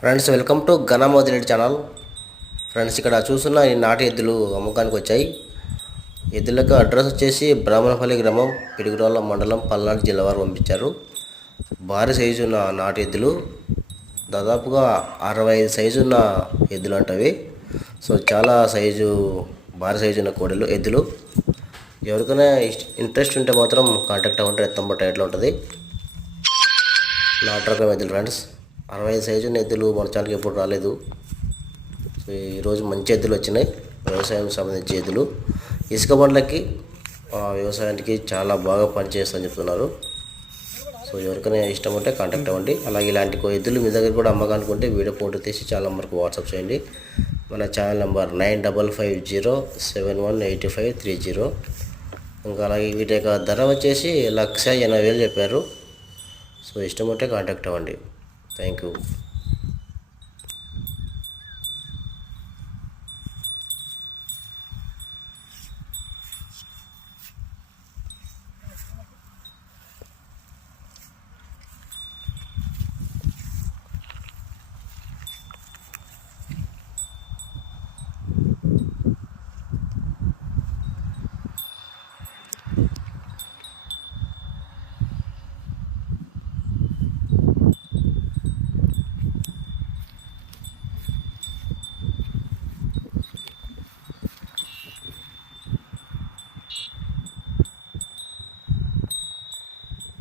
Friends, welcome to Ghanamodireddy channel. Friends, ఇక్కడ చూస్తున్న ఈ నాటు ఎద్దులు అమ్మకానికి వచ్చాయి. ఎద్దులకు అడ్రస్ వచ్చేసి బ్రాహ్మణపల్లి గ్రామం, పిడుగురాళ్ళ మండలం, పల్నాడు జిల్లా వారు పంపించారు. భారీ సైజు ఉన్న నాటు ఎద్దులు, దాదాపుగా 65 సైజు ఉన్న ఎద్దులు అంటవి. సో చాలా సైజు, భారీ సైజు ఉన్న కోడలు ఎద్దులు. ఎవరికైనా ఇంట్రెస్ట్ ఉంటే మాత్రం కాంటాక్ట్ అవ్వండి. ఎత్తంబట్ట ఎట్లా ఉంటుంది నాటు రకం ఎద్దులు ఫ్రెండ్స్. 65 సైజు ఎద్దులు మన ఛానల్కి ఎప్పుడు రాలేదు. సో ఈరోజు మంచి ఎద్దులు వచ్చినాయి. వ్యవసాయం సంబంధించి ఎద్దులు ఇసుక బండ్లకి, వ్యవసాయానికి చాలా బాగా పనిచేస్తాయని చెప్తున్నారు. సో ఎవరికైనా ఇష్టం ఉంటే కాంటాక్ట్ అవ్వండి. అలాగే ఇలాంటి ఎద్దులు మీ దగ్గర కూడా అమ్మకానుకుంటే వీడియో ఫోటో తీసి చాలా నెంబర్కి వాట్సాప్ చేయండి. మన ఛానల్ నెంబర్ 9550718530. ఇంకా అలాగే వీటి యొక్క ధర వచ్చేసి 1,80,000 చెప్పారు. సో ఇష్టం ఉంటే కాంటాక్ట్ అవ్వండి. Thank you.